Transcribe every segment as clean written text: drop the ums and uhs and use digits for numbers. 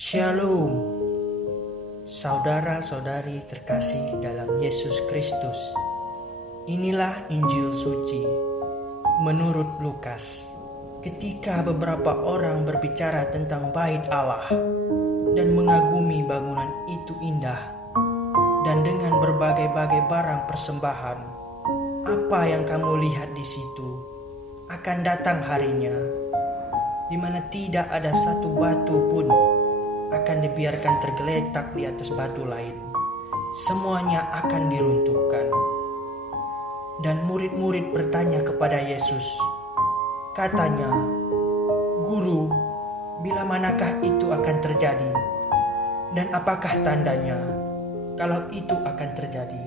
Shalom, saudara-saudari terkasih dalam Yesus Kristus. Inilah Injil suci menurut Lukas. Ketika beberapa orang berbicara tentang bait Allah dan mengagumi bangunan itu indah, dan dengan berbagai-bagai barang persembahan, apa yang kamu lihat di situ akan datang harinya, di mana tidak ada satu batu pun akan dibiarkan tergeletak di atas batu lain. Semuanya akan diruntuhkan. Dan murid-murid bertanya kepada Yesus. Katanya, "Guru, bila manakah itu akan terjadi? Dan apakah tandanya kalau itu akan terjadi?"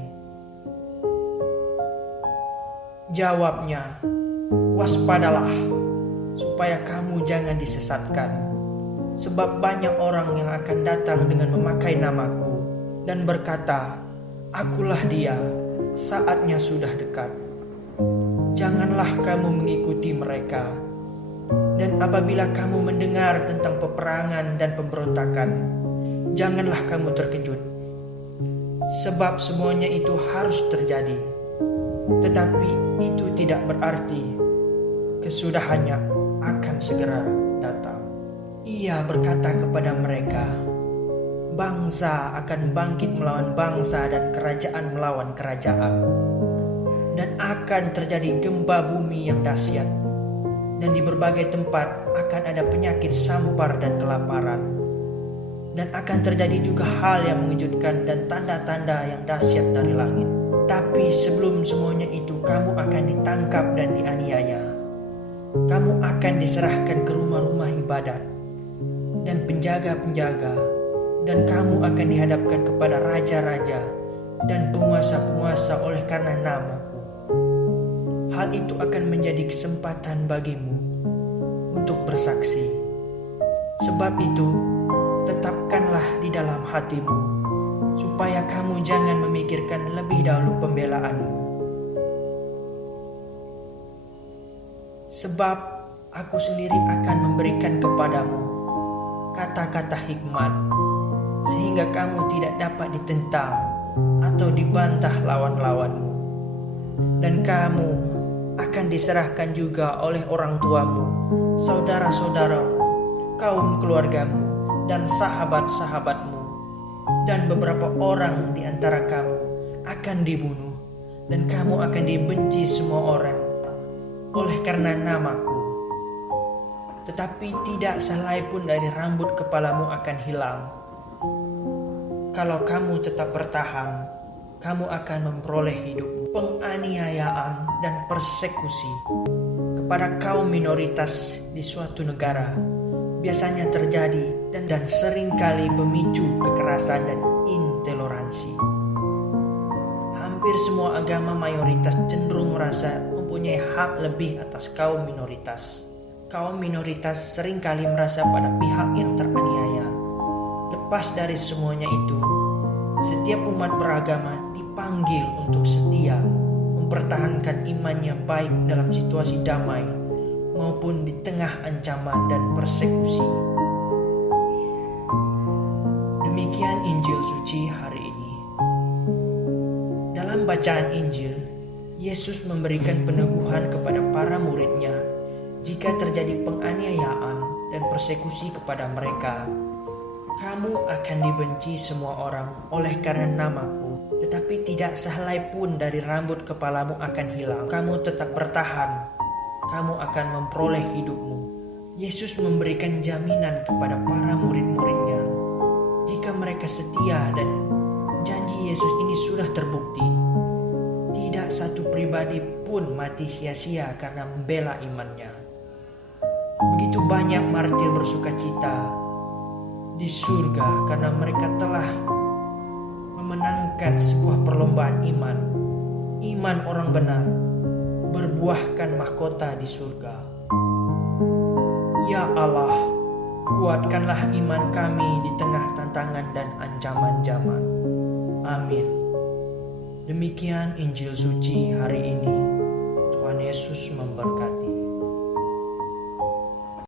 Jawabnya, "Waspadalah, supaya kamu jangan disesatkan. Sebab banyak orang yang akan datang dengan memakai namaku dan berkata, 'Akulah dia, saatnya sudah dekat.' Janganlah kamu mengikuti mereka. Dan apabila kamu mendengar tentang peperangan dan pemberontakan, janganlah kamu terkejut. Sebab semuanya itu harus terjadi. Tetapi itu tidak berarti kesudahannya akan segera datang." Ia berkata kepada mereka, "Bangsa akan bangkit melawan bangsa dan kerajaan melawan kerajaan. Dan akan terjadi gempa bumi yang dahsyat. Dan di berbagai tempat akan ada penyakit sampar dan kelaparan. Dan akan terjadi juga hal yang mengejutkan dan tanda-tanda yang dahsyat dari langit. Tapi sebelum semuanya itu kamu akan ditangkap dan dianiaya. Kamu akan diserahkan ke rumah-rumah ibadat dan penjaga-penjaga, dan kamu akan dihadapkan kepada raja-raja dan penguasa-penguasa oleh karena namaku. Hal itu akan menjadi kesempatan bagimu untuk bersaksi. Sebab itu, tetapkanlah di dalam hatimu, supaya kamu jangan memikirkan lebih dahulu pembelaanmu. Sebab aku sendiri akan memberikan kepadamu kata-kata hikmat, sehingga kamu tidak dapat ditentang atau dibantah lawan-lawanmu. Dan kamu akan diserahkan juga oleh orang tuamu, saudara-saudaramu, kaum keluargamu, dan sahabat-sahabatmu. Dan beberapa orang di antara kamu akan dibunuh, dan kamu akan dibenci semua orang oleh karena namaku. Tetapi tidak sehelai pun dari rambut kepalamu akan hilang. Kalau kamu tetap bertahan, kamu akan memperoleh hidup. Penganiayaan dan persekusi kepada kaum minoritas di suatu negara biasanya terjadi dan seringkali memicu kekerasan dan intoleransi. Hampir semua agama mayoritas cenderung merasa mempunyai hak lebih atas kaum minoritas. Kaum minoritas seringkali merasa pada pihak yang teraniaya. Lepas dari semuanya itu, setiap umat beragama dipanggil untuk setia, mempertahankan imannya baik dalam situasi damai maupun di tengah ancaman dan persekusi. Demikian Injil suci hari ini. Dalam bacaan Injil, Yesus memberikan peneguhan kepada para muridnya jika terjadi penganiayaan dan persekusi kepada mereka. "Kamu akan dibenci semua orang oleh karena namaku, tetapi tidak sehelai pun dari rambut kepalamu akan hilang. Kamu tetap bertahan, kamu akan memperoleh hidupmu." Yesus memberikan jaminan kepada para murid-muridnya. Jika mereka setia dan janji Yesus ini sudah terbukti, tidak satu pribadi pun mati sia-sia karena membela imannya. Begitu banyak martir bersukacita di surga karena mereka telah memenangkan sebuah perlombaan iman. Iman orang benar berbuahkan mahkota di surga. Ya Allah, kuatkanlah iman kami di tengah tantangan dan ancaman zaman. Amin. Demikian Injil suci hari ini. Tuhan Yesus memberkati.